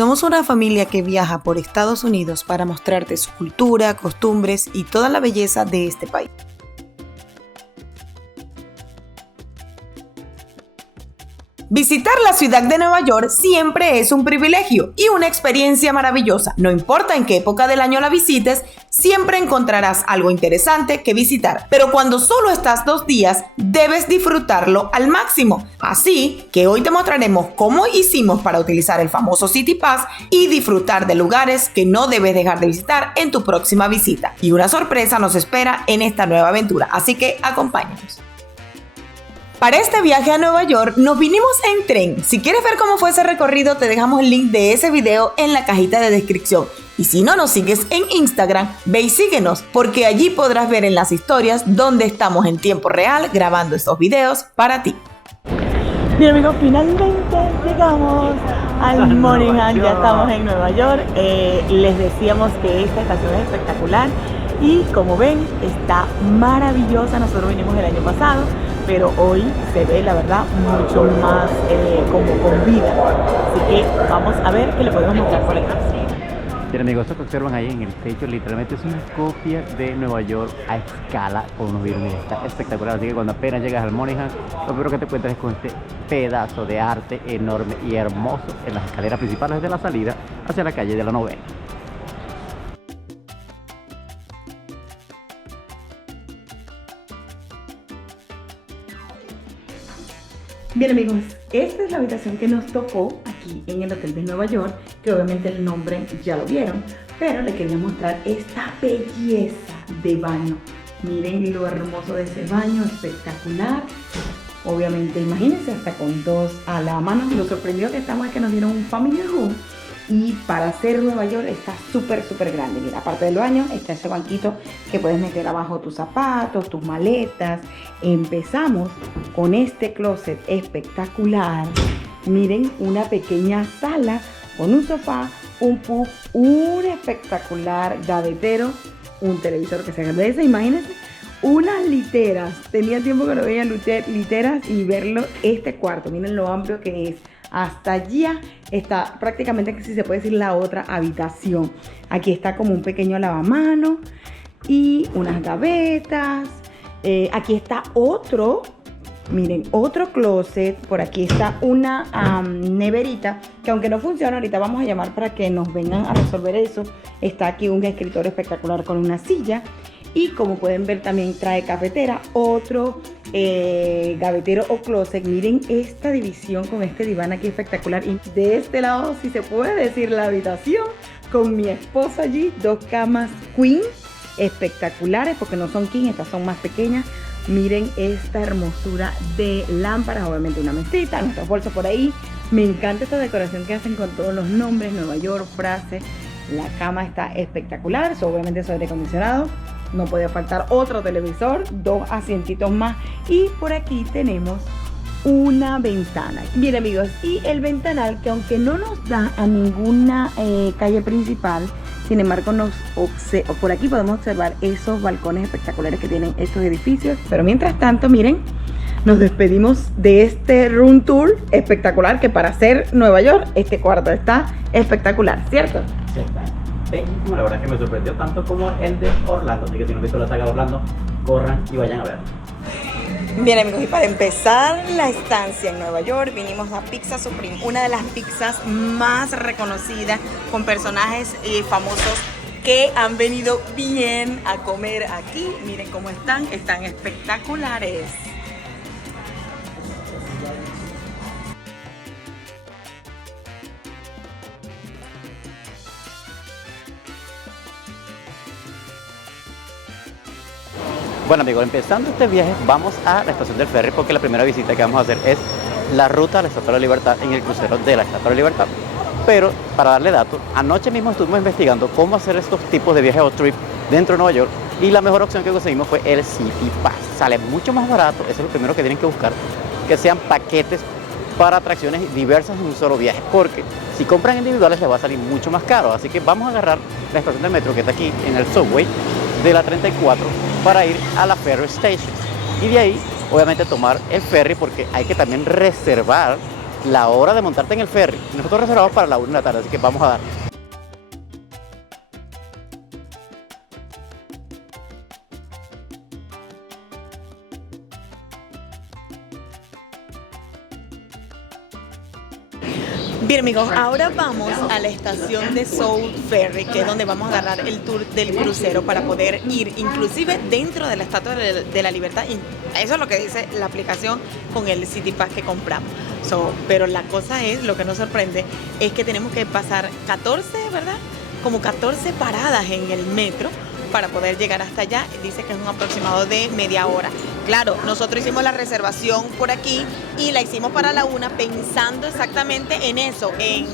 Somos una familia que viaja por Estados Unidos para mostrarte su cultura, costumbres y toda la belleza de este país. Visitar la ciudad de Nueva York siempre es un privilegio y una experiencia maravillosa. No importa en qué época del año la visites, siempre encontrarás algo interesante que visitar. Pero cuando solo estás 2 días, debes disfrutarlo al máximo. Así que hoy te mostraremos cómo hicimos para utilizar el famoso City Pass y disfrutar de lugares que no debes dejar de visitar en tu próxima visita. Y una sorpresa nos espera en esta nueva aventura, así que acompáñanos. Para este viaje a Nueva York nos vinimos en tren. Si quieres ver cómo fue ese recorrido, te dejamos el link de ese video en la cajita de descripción. Y si no nos sigues en Instagram, ve y síguenos, porque allí podrás ver en las historias donde estamos en tiempo real grabando estos videos para ti. Bien amigos, finalmente llegamos al Moynihan, ya estamos en Nueva York. Les decíamos que esta estación es espectacular y como ven está maravillosa. Nosotros vinimos el año pasado, pero hoy se ve la verdad mucho más como con vida, así que vamos a ver qué le podemos mostrar por acá. Bien amigos, esto que observan ahí en el techo literalmente es una copia de Nueva York a escala con unos vidrios. Está espectacular, así que cuando apenas llegas al Moynihan, lo primero que te encuentras es con este pedazo de arte enorme y hermoso en las escaleras principales de la salida hacia la calle de la Novena. Bien amigos, esta es la habitación que nos tocó aquí en el Hotel de Nueva York, que obviamente el nombre ya lo vieron, pero les quería mostrar esta belleza de baño. Miren lo hermoso de ese baño, espectacular. Obviamente, imagínense, hasta con 2 a la mano. Lo sorprendido que estamos es que nos dieron un family room. Y para hacer Nueva York está súper grande. Mira, aparte del baño está ese banquito que puedes meter abajo tus zapatos, tus maletas. Empezamos con este closet espectacular. Miren, una pequeña sala con un sofá, un puff, un espectacular gavetero, un televisor que se agradece. Imagínense, unas literas. Tenía tiempo que no veía literas y verlo este cuarto. Miren lo amplio que es. Hasta allí está prácticamente, que si se puede decir, la otra habitación. Aquí está como un pequeño lavamanos y unas gavetas. Aquí está otro, miren, otro closet. Por aquí está una neverita que, aunque no funciona, ahorita vamos a llamar para que nos vengan a resolver eso. Está aquí un escritorio espectacular con una silla. Y como pueden ver, también trae cafetera, otro gavetero o closet. Miren esta división con este diván aquí espectacular. Y de este lado, si se puede decir, la habitación con mi esposo allí. 2 camas queen espectaculares, porque no son king, estas son más pequeñas. Miren esta hermosura de lámparas, obviamente una mesita, nuestros bolsos por ahí. Me encanta esta decoración que hacen con todos los nombres, Nueva York, frases. La cama está espectacular, obviamente es aire acondicionado. No puede faltar otro televisor, 2 asientitos más. Y por aquí tenemos una ventana. Bien amigos, y el ventanal, que aunque no nos da a ninguna calle principal, sin embargo por aquí podemos observar esos balcones espectaculares que tienen estos edificios. Pero mientras tanto, miren, nos despedimos de este room tour espectacular, que para ser Nueva York, este cuarto está espectacular, ¿cierto? Sí, está bellísimo, la verdad que me sorprendió tanto como el de Orlando, así que si no han visto la saga de Orlando, corran y vayan a ver. Bien amigos, y para empezar la estancia en Nueva York vinimos a Pizza Supreme, una de las pizzas más reconocidas, con personajes famosos que han venido bien a comer aquí. Miren cómo están espectaculares. Bueno amigos, empezando este viaje vamos a la estación del ferry, porque la primera visita que vamos a hacer es la ruta a la Estatua de la Libertad en el crucero de la Estatua de la Libertad. Pero para darle datos, anoche mismo estuvimos investigando cómo hacer estos tipos de viajes o trip dentro de Nueva York, y la mejor opción que conseguimos fue el City Pass. Sale mucho más barato, eso es lo primero que tienen que buscar, que sean paquetes para atracciones diversas en un solo viaje, porque si compran individuales les va a salir mucho más caro. Así que vamos a agarrar la estación de metro que está aquí en el subway de la 34 para ir a la ferry station, y de ahí obviamente tomar el ferry, porque hay que también reservar la hora de montarte en el ferry. Nosotros reservamos para la 1 de la tarde, así que vamos a dar. Bien amigos, ahora vamos a la estación de Soul Ferry, que es donde vamos a agarrar el tour del crucero para poder ir inclusive dentro de la Estatua de la Libertad. Eso es lo que dice la aplicación con el City Pass que compramos. Pero la cosa es, lo que nos sorprende, es que tenemos que pasar 14, ¿verdad? Como 14 paradas en el metro para poder llegar hasta allá. Dice que es un aproximado de media hora. Claro, nosotros hicimos la reservación por aquí y la hicimos para la 1 pensando exactamente en eso, en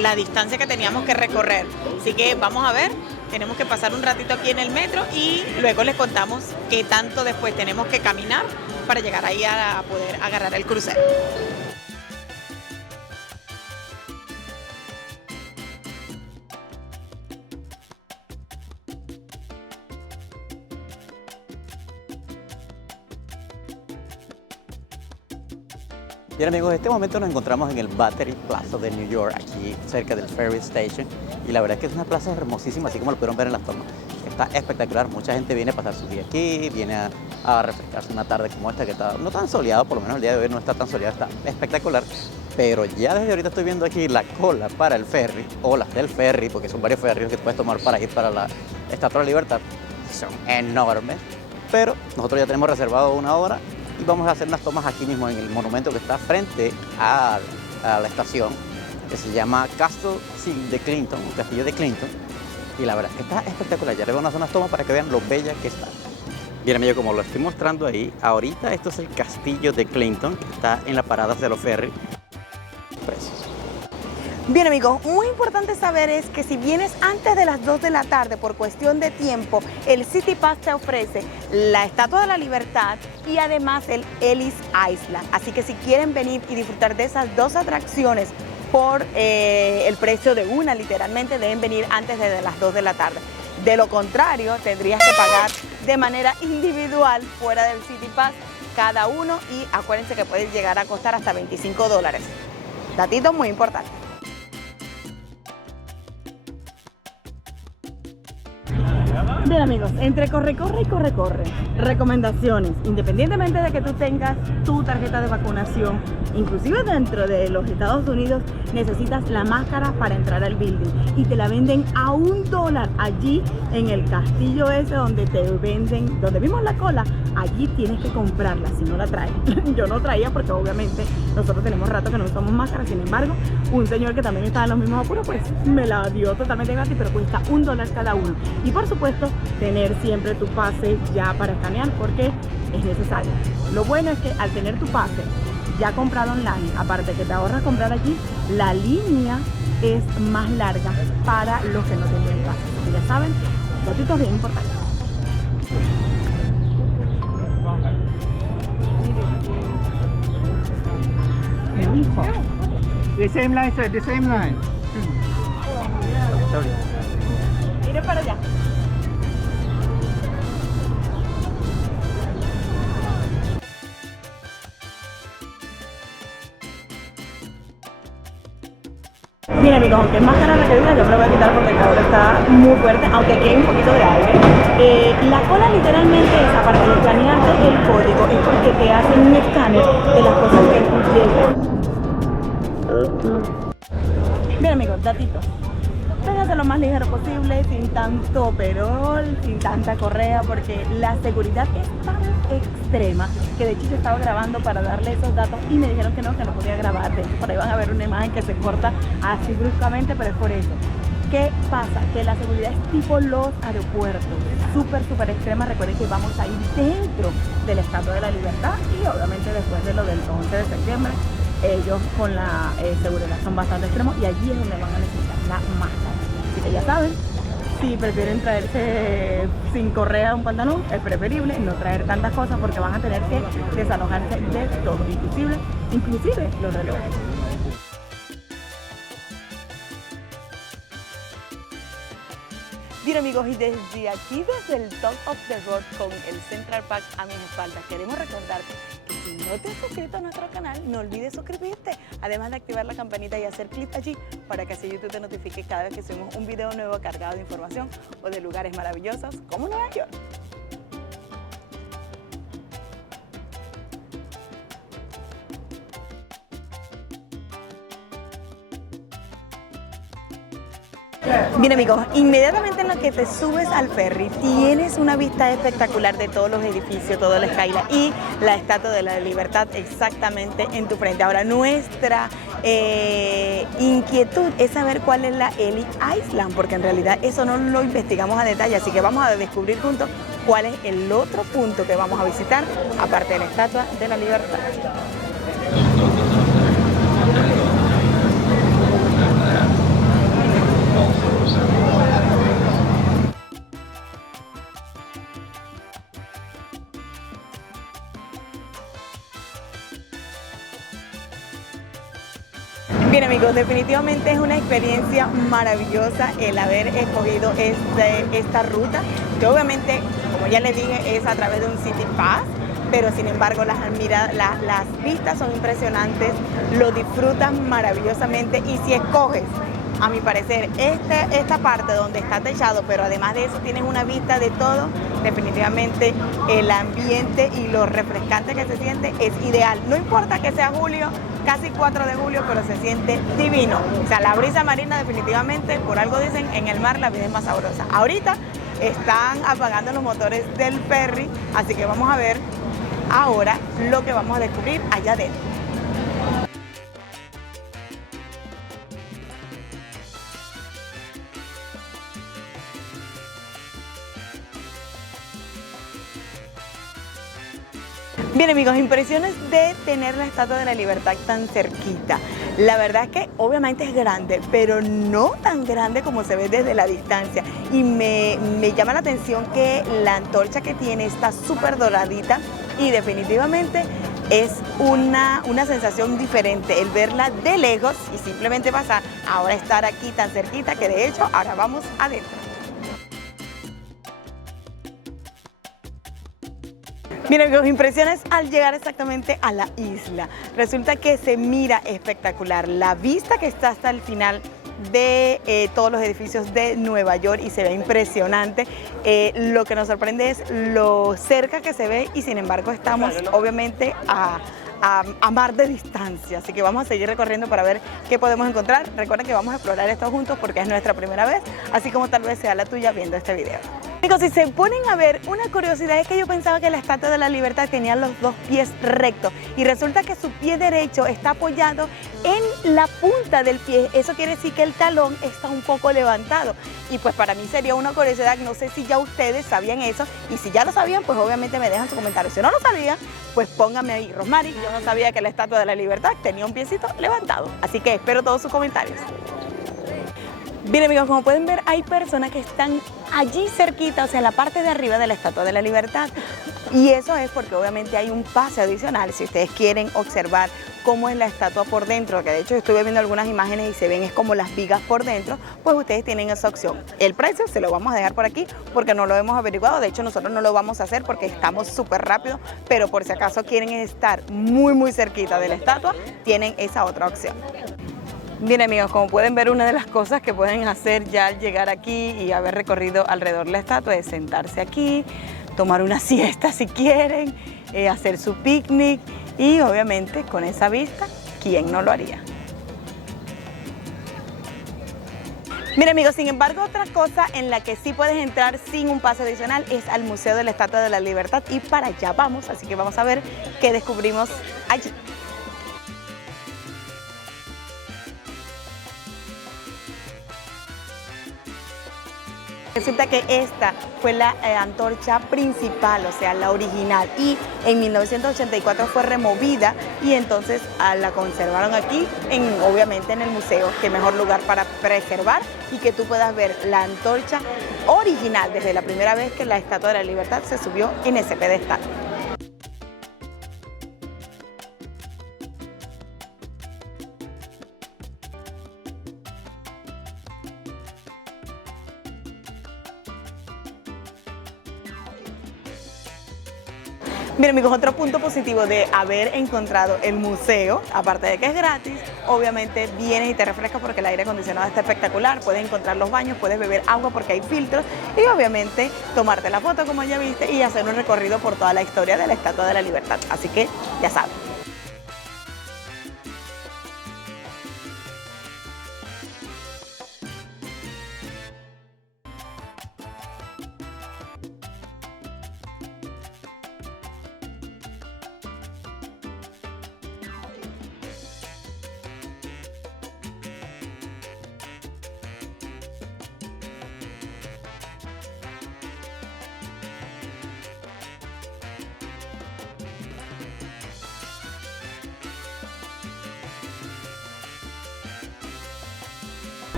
la distancia que teníamos que recorrer. Así que vamos a ver, tenemos que pasar un ratito aquí en el metro y luego les contamos qué tanto después tenemos que caminar para llegar ahí a poder agarrar el crucero. Bien amigos, en este momento nos encontramos en el Battery Plaza de New York, aquí cerca del Ferry Station, y la verdad es que es una plaza hermosísima, así como lo pudieron ver en las tomas. Está espectacular, mucha gente viene a pasar su día aquí, viene a refrescarse una tarde como esta que está no tan soleado, por lo menos el día de hoy no está tan soleado, está espectacular, pero ya desde ahorita estoy viendo aquí la cola para el ferry, o las del ferry, porque son varios ferries que puedes tomar para ir para la Estatua de la Libertad, son enormes, pero nosotros ya tenemos reservado una hora y vamos a hacer unas tomas aquí mismo en el monumento que está frente a la estación, que se llama Castle de Clinton, el castillo de Clinton, y la verdad es que está espectacular. Ya les vamos a hacer unas tomas para que vean lo bella que está. Bien amigo, como lo estoy mostrando ahí, ahorita esto es el castillo de Clinton, que está en la parada de los ferries. Precios. Bien amigos, muy importante saber es que si vienes antes de las 2 de la tarde por cuestión de tiempo, el City Pass te ofrece la Estatua de la Libertad y además el Ellis Island. Así que si quieren venir y disfrutar de esas dos atracciones por el precio de una, literalmente deben venir antes de las 2 de la tarde. De lo contrario, tendrías que pagar de manera individual fuera del City Pass cada uno y acuérdense que puede llegar a costar hasta $25. Datito muy importante. Bien amigos, entre corre y corre, recomendaciones, independientemente de que tú tengas tu tarjeta de vacunación, inclusive dentro de los Estados Unidos necesitas la máscara para entrar al building y te la venden a $1 allí en el castillo ese donde te venden, donde vimos la cola, allí tienes que comprarla si no la traes. Yo no traía porque obviamente nosotros tenemos rato que no usamos máscara, sin embargo, un señor que también estaba en los mismos apuros pues me la dio totalmente gratis, pero cuesta $1 cada uno. Y por supuesto, tener siempre tu pase ya para escanear porque es necesario. Lo bueno es que al tener tu pase ya comprado online, aparte que te ahorras comprar allí, la línea es más larga para los que no tienen pase. Así que ya saben, datos bien importantes. The same line, sir, the same line. Sorry. Mire para allá. Bien amigos, aunque es más cara la que diga, yo me la voy a quitar porque el calor está muy fuerte, aunque aquí hay un poquito de aire. La cola literalmente es, aparte de escanearte el código, es porque te hacen un escáner de las cosas que tú llevas. Bien amigos, datitos. Véngase lo más ligero posible, sin tanto perol, sin tanta correa, porque la seguridad es tan extrema que de hecho yo estaba grabando para darle esos datos y me dijeron que no podía grabar. Por ahí van a ver una imagen que se corta así bruscamente, pero es por eso. ¿Qué pasa? Que la seguridad es tipo los aeropuertos, súper extrema. Recuerden que vamos a ir dentro de la Estatua de la Libertad y obviamente después de lo del 11 de septiembre, ellos con la seguridad son bastante extremos y allí es donde van a necesitar la máscara. Así que ya saben, si prefieren traerse sin correa un pantalón, es preferible no traer tantas cosas porque van a tener que desalojarse de todo, inclusive los relojes. Bien amigos, y desde aquí, desde el Top of the Road con el Central Park a mis espaldas, queremos recordarte que si Si no te has suscrito a nuestro canal, no olvides suscribirte, además de activar la campanita y hacer clic allí para que así YouTube te notifique cada vez que subimos un video nuevo cargado de información o de lugares maravillosos como Nueva York. Bien amigos, inmediatamente en lo que te subes al ferry tienes una vista espectacular de todos los edificios, todo el skyline y la Estatua de la Libertad exactamente en tu frente. Ahora nuestra inquietud es saber cuál es la Ellis Island, porque en realidad eso no lo investigamos a detalle, así que vamos a descubrir juntos cuál es el otro punto que vamos a visitar aparte de la Estatua de la Libertad. Bien amigos, definitivamente es una experiencia maravillosa el haber escogido esta ruta, que obviamente, como ya les dije, es a través de un City Pass, pero sin embargo las vistas son impresionantes, lo disfrutas maravillosamente y si escoges, a mi parecer, esta parte donde está techado, pero además de eso tienes una vista de todo, definitivamente el ambiente y lo refrescante que se siente es ideal. No importa que sea julio, casi 4 de julio, pero se siente divino. O sea, la brisa marina definitivamente, por algo dicen, en el mar la vida es más sabrosa. Ahorita están apagando los motores del ferry, así que vamos a ver ahora lo que vamos a descubrir allá adentro. Bien amigos, impresiones de tener la Estatua de la Libertad tan cerquita. La verdad es que obviamente es grande, pero no tan grande como se ve desde la distancia. Y me llama la atención que la antorcha que tiene está súper doradita y definitivamente es una sensación diferente el verla de lejos y simplemente pasar, ahora estar aquí tan cerquita que de hecho ahora vamos adentro. Miren, mis impresiones al llegar exactamente a la isla. Resulta que se mira espectacular. La vista que está hasta el final de todos los edificios de Nueva York y se ve impresionante. Lo que nos sorprende es lo cerca que se ve y sin embargo estamos obviamente a mar de distancia, así que vamos a seguir recorriendo para ver qué podemos encontrar. Recuerden que vamos a explorar esto juntos porque es nuestra primera vez, así como tal vez sea la tuya viendo este video. Chicos, si se ponen a ver, una curiosidad es que yo pensaba que la Estatua de la Libertad tenía los dos pies rectos y resulta que su pie derecho está apoyado en la punta del pie. Eso quiere decir que el talón está un poco levantado y pues para mí sería una curiosidad, no sé si ya ustedes sabían eso y si ya lo sabían pues obviamente me dejan su comentario. Si no lo sabían pues pónganme ahí, Rosmary, yo no sabía que la Estatua de la Libertad tenía un piecito levantado, así que espero todos sus comentarios. Bien amigos, como pueden ver hay personas que están allí cerquita, o sea, en la parte de arriba de la Estatua de la Libertad y eso es porque obviamente hay un pase adicional si ustedes quieren observar cómo es la estatua por dentro, que de hecho estuve viendo algunas imágenes y se ven es como las vigas por dentro, pues ustedes tienen esa opción. El precio se lo vamos a dejar por aquí porque no lo hemos averiguado, de hecho nosotros no lo vamos a hacer porque estamos súper rápido, pero por si acaso quieren estar muy cerquita de la estatua, tienen esa otra opción. Bien amigos, como pueden ver, una de las cosas que pueden hacer ya al llegar aquí y haber recorrido alrededor de la estatua es sentarse aquí, tomar una siesta si quieren, hacer su picnic y obviamente con esa vista, ¿quién no lo haría? Mira amigos, sin embargo, otra cosa en la que sí puedes entrar sin un pase adicional es al Museo de la Estatua de la Libertad y para allá vamos, así que vamos a ver qué descubrimos allí. Resulta que esta fue la antorcha principal, o sea, la original, y en 1984 fue removida y entonces la conservaron aquí, obviamente en el museo, que mejor lugar para preservar y que tú puedas ver la antorcha original desde la primera vez que la Estatua de la Libertad se subió en ese pedestal. Miren amigos, otro punto positivo de haber encontrado el museo, aparte de que es gratis, obviamente vienes y te refrescas porque el aire acondicionado está espectacular, puedes encontrar los baños, puedes beber agua porque hay filtros y obviamente tomarte la foto como ya viste y hacer un recorrido por toda la historia de la Estatua de la Libertad. Así que ya sabes.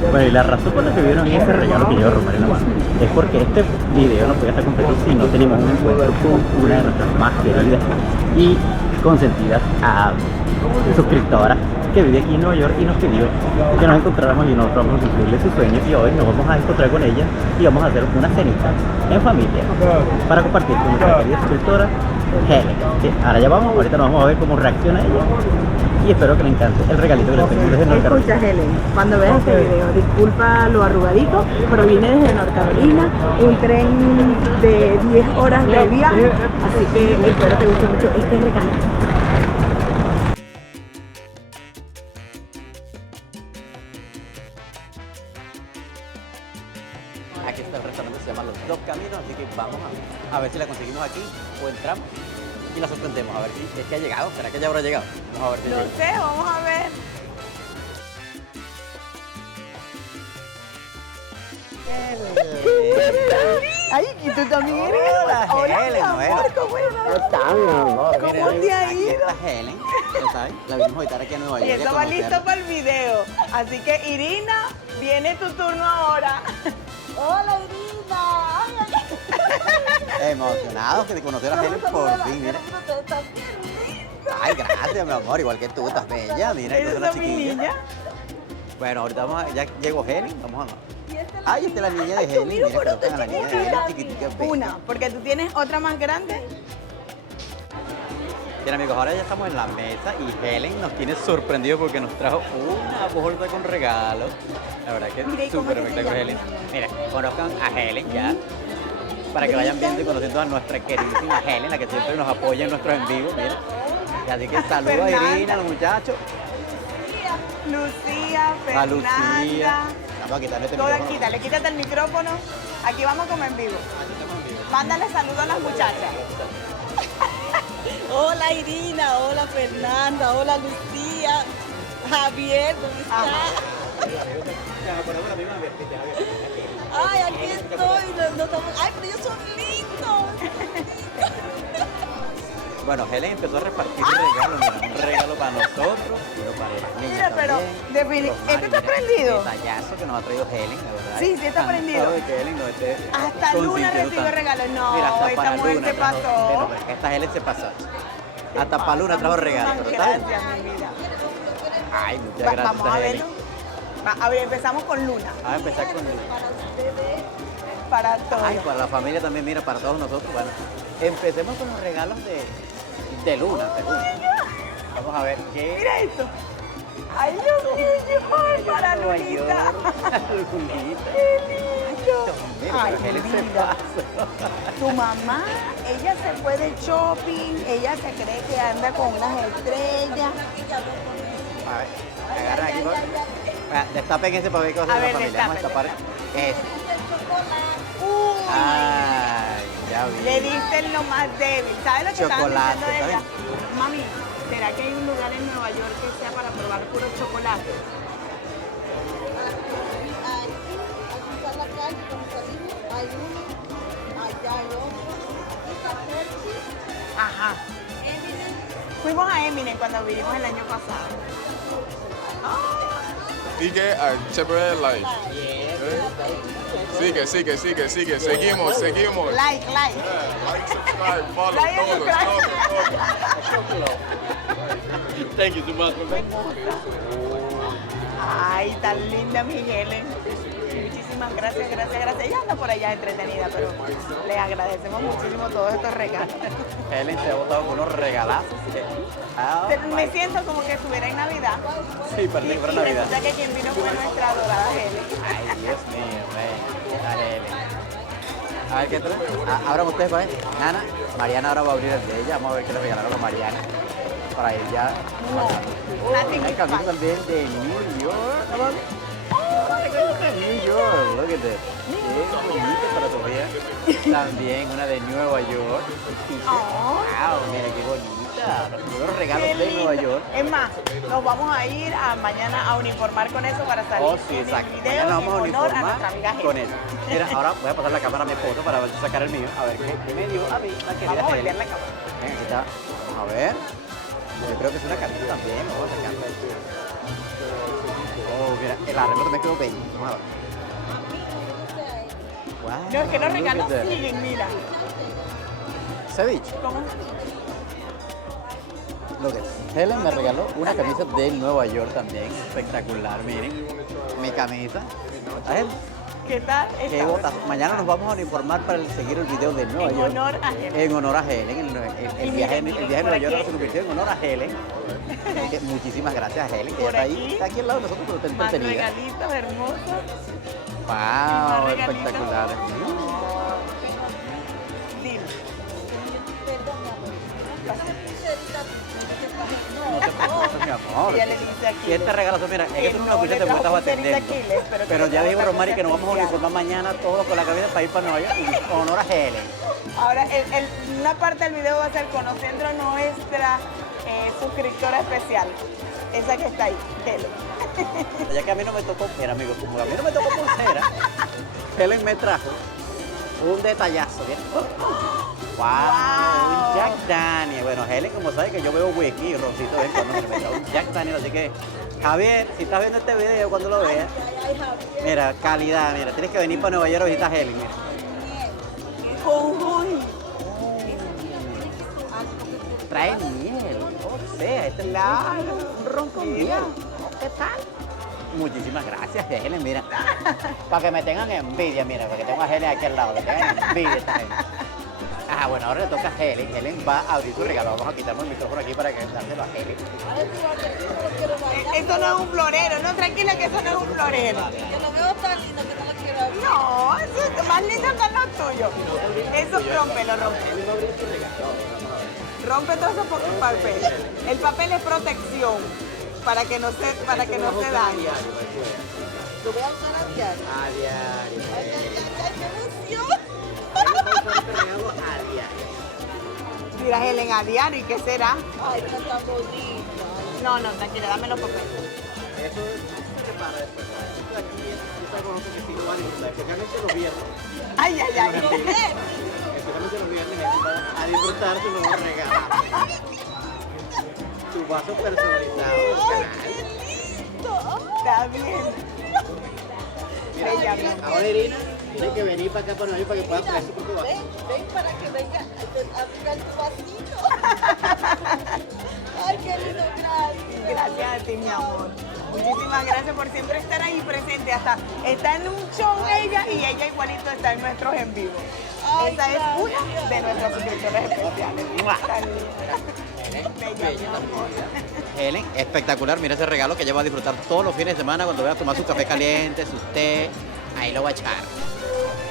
Bueno, y la razón por la que vieron ese regalo que lleva Romario en la mano es porque este video no podía estar completo si no teníamos un encuentro con una de nuestras más queridas y consentidas suscriptoras que vive aquí en Nueva York y nos pidió que nos encontráramos y nosotros vamos a cumplirle sus sueños y hoy nos vamos a encontrar con ella y vamos a hacer una cenita en familia para compartir con nuestra querida suscriptora Helen. Ahora ya vamos, ahorita nos vamos a ver cómo reacciona ella y espero que le encante el regalito que le tengo desde North Carolina. Escucha, Helen, cuando veas este video, disculpa lo arrugadito, pero vine desde North Carolina, un tren de 10 horas de viaje, así que espero te guste mucho este regalo. Aquí está el restaurante, se llama Los Dos Caminos, así que vamos a ver si la conseguimos aquí o entramos y la sorprendemos, a ver si es que ha llegado, ¿será que ya habrá llegado? Vamos a ver si No llega. sé, vamos a ver. Ay, y tú también eres. Hola, Helen, mi amor, bueno. ¿cómo estás? está, mi amor? ¿Cómo te ha Aquí ido? está Helen, ¿ya sabes? La vimos ahorita aquí en Nueva Y York. eso va listo para el video. Así que Irina, viene tu turno ahora. Hola Irina. Ay, ay. Emocionados que te conociera a Helen por fin, mira. Ay, gracias, mi amor, igual que tú, estás bella, mira, ¿Esa entonces la es mi chiquilla. niña? Bueno, ahorita ya llegó Helen, vamos a... Ay, esta es la niña de Helen, mira, colocan a la niña de Helen, chiquitica, bella. Una, porque tú tienes otra más grande. Bien amigos, ahora ya estamos en la mesa y Helen nos tiene sorprendido porque nos trajo una bolsa con regalos. La verdad que Mira, ¿y es cómo súper es que se espectacular, Helen. llama, mi amor? Mira, conozcan a Helen ya, para que vayan viendo y conociendo a nuestra queridísima Helen, la que siempre nos apoya en nuestros en vivo, mira. Y así que saludos a Fernanda. Irina, a los muchachos, Lucía, a Fernanda. Lucía. Vamos a quitarle este Toda, micrófono. quítale el micrófono. Aquí vamos como en vivo. Mándale saludos a las muchachas. Hola Irina, hola Fernanda, hola Lucía, Javier, ¿dónde está? Ay, aquí estoy, no estamos- ay, pero ellos son lindos. Bueno, Helen empezó a repartir regalos, mira, un regalo para nosotros, uno para las niñas Mira, pero también. ¿este está Mira, prendido? Detallazo que nos ha traído Helen, la verdad. Sí, sí está Encantado prendido. de que Helen nos esté Hasta Luna consintiendo recibió tanto. regalos. No, Mira, hasta esta para mujer Luna se trajo- pasó. Bueno, pues, esta Helen se pasó. Hasta para Luna trajo regalos, pero está bien. Gracias, mi vida. Ay, muchas Va- gracias, vamos a Helen. verlo. A ver, empezamos con Luna. Vamos a empezar con Luna. Para todos. Ay, para la familia también, mira, para todos nosotros. Bueno, empecemos con los regalos de Luna. Vamos a ver qué... Mira esto. Ay, Dios mío, para Nueva Lunita. York. Lunita. Mira, Ay, pero Helen se vida. pasa. Tu mamá, ella se fue de shopping, ella se cree que anda con unas estrellas. A ver, agarra aquí. Destapen ese para ver cosas A de la ver, familia. Vamos a destapar destápenle. ese. Uy, Ay, ya vi. le diste lo más débil. ¿Sabes lo que Chocolate, estaba diciendo ella? ¿sabes? Mami, ¿será que hay un lugar en Nueva York que sea para probar puro chocolate? Aquí está la calle, como salimos, hay uno, allá hay otro, está Pepsi, Ajá. Fuimos a Eminem cuando vinimos el año pasado. Sigue a Chevrolet Life. Sigue, seguimos. Like. Like, subscribe, follow, Like and todo. Thank you so much. Ay, tan linda mi Helen. Muchísimas gracias. Ella anda por allá entretenida, pero le agradecemos muchísimo todos estos regalos. Helen se ha botado con unos regalazos. Me siento como que estuviera en Navidad. Sí, perdí por Navidad. Resulta que quien vino fue nuestra adorada Helen. Ay, Dios mío, dale, Helen. A ver qué trae. Abran ustedes, pues. Ana, Mariana ahora va a abrir el de ella. Vamos a ver qué le regalaron a Mariana. Para ir ya. Nothing Una is camisa fine. también de New York. New York, look at that. Qué bonita para Sofía. También una de Nueva York. Wow, mira qué bonita. Los primeros regalos Qué de Nueva lindo. York. Es más, nos vamos a ir mañana a uniformar con eso para salir Oh, sí, en el exacto. video Mañana vamos a en honor a uniformar nuestra amiga con Helen. él. Mira, ahora voy a pasar la cámara a mi esposo para sacar el mío. A ver qué me dio a mí la querida Vamos a Helen. voltear la cámara. Venga, aquí está. Vamos a ver. Yo creo que es una cartita también. Vamos a sacarla. Oh, mira, el arreglo también quedó bello. Vamos a ver. Wow, No, es que los look regalos at that. siguen, mira. Ceviche. ¿Cómo? Lo que Helen me regaló una camisa de Nueva York también. Espectacular, miren. Mi camisa. ¿A él? ¿Qué tal? Qué Está botas. Mañana nos vamos a uniformar para seguir el video de Nueva en York. honor a Helen. En honor a Helen. El viaje de miren, Nueva por York aquí. se convirtió en honor a Helen. Así que muchísimas gracias a Helen, que Por ya está aquí. ahí. Está aquí al lado de nosotros, pero está Más entretenida. regalitos hermosos. ¡Wow! regalitos. Espectacular. Dime. No te preocupes, mi amor. Ella le dice aquí. ¿Quién te regaló? Mira, es que tú no me escuchaste porque estaba atendiendo. Pero ya dijimos, Rosmary, que nos vamos a uniformar mañana todos con la camisa para ir para Nueva York en honor a Helen. Ahora, una parte del video va a ser conociendo a nuestra suscriptora especial. Esa que está ahí, Helen. Ya que a mí no me tocó, mira amigo, como a mí no me tocó pulsera, Helen me trajo un detallazo, ¿bien? ¡Wow! Un Jack Daniel. Bueno, Helen, como sabe que yo veo whisky y roncito de cuando me trajo un Jack Daniel, así que, Javier, si estás viendo este video cuando lo veas, mira, calidad, mira, tienes que venir para Nueva York a visitar a Helen, mira. Trae miel, o sea, este es un ron con miel. ¿Qué tal? Muchísimas gracias, Helen, mira. Para que me tengan envidia, mira, porque tengo a Helen aquí al lado, que tengan envidia esta gente. Ah, bueno, ahora le toca a Helen. Helen va a abrir su regalo. Vamos a quitarnos el micrófono aquí para que dárselo a Helen. Eso no es un florero, no, tranquila que eso no es un florero. Yo lo veo tan lindo que no lo quiero abrir. No, eso es más lindo que lo tuyo. Eso, rómpelo. Rompe todo eso por el papel. El papel es protección para que no se dañe. Lo voy a usar a diario. A diario. Ay, qué emoción. Mira, Helen, a diario, ¿y qué será? Ay, está tan bonito. No, tranquila, dame los papeles. Eso se para después. Esto de aquí es con otro estilo válido, especialmente los viernes. Ay. Especialmente los viernes a disfrutar tu nuevo regalo. Tu vaso personalizado. Está bien. Bella, mi amor. Ahora Irina tiene que venir para acá para Nueva York para que pueda traer su propio vaso. Ven para que venga a mirar tu vasito. Ay, qué lindo, gracias. Gracias a ti, mi amor. Muchísimas gracias por siempre estar ahí presente. Hasta está en un show ella y ella igualito está en nuestros en vivo. Ay, Esa es gracias. una de nuestras suscriptores especiales. Tan linda. Bella, mi amor. Helen, espectacular, mira ese regalo que ella va a disfrutar todos los fines de semana cuando vaya a tomar su café caliente, su té, ahí lo va a echar.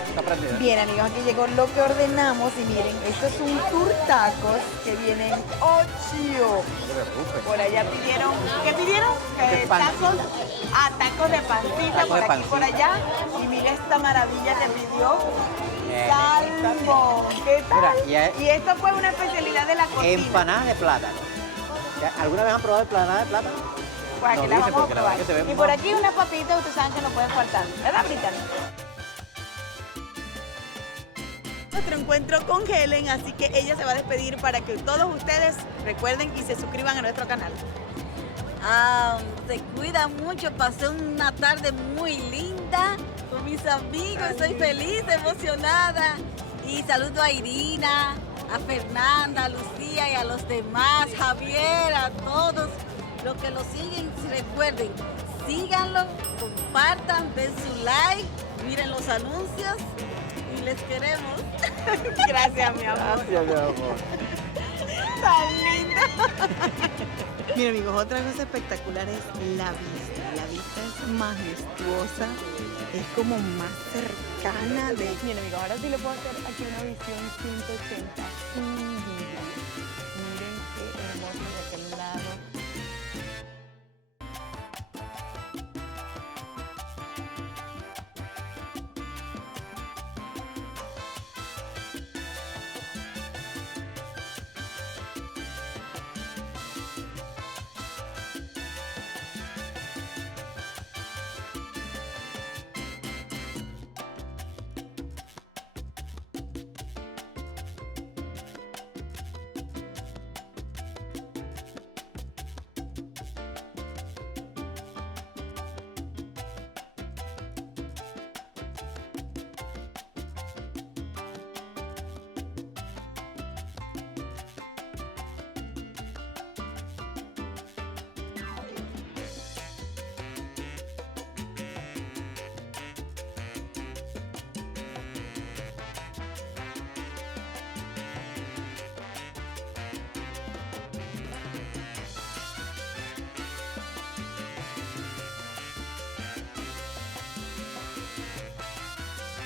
Está prendida. Bien, amigos, aquí llegó lo que ordenamos y miren, esto es un tour tacos que vienen 8. No te preocupes. Por allá pidieron, ¿qué pidieron? De pancita. Tacos. Tacos de pancita, Tacos por de aquí, pancita. por allá. Y mira esta maravilla que pidió. Bien. Salmón. ¿Qué tal? Mira, Y esto fue una especialidad de la cocina. Empanadas de plátano. ¿Alguna vez han probado empanadas de plátano? Pues aquí No, la dice vamos a porque la probar. verdad que se ve Y por más- aquí unas papitas, ustedes saben que no pueden faltar. ¿Verdad, Brittany? Nuestro encuentro con Helen, así que ella se va a despedir para que todos ustedes recuerden y se suscriban a nuestro canal. Se cuida mucho, pasé una tarde muy linda con mis amigos, estoy feliz, emocionada y saludo a Irina, a Fernanda, a Lucía y a los demás, Javier, a todos los que lo siguen. Recuerden, síganlo, compartan, den su like, miren los anuncios y les queremos. Gracias, mi amor. Gracias, mi amor. Tan linda. Mira, amigos, otra cosa espectacular es la vista. La vista es majestuosa, es como más cercana. Mira, amigos, ahora sí le puedo hacer aquí una visión 180.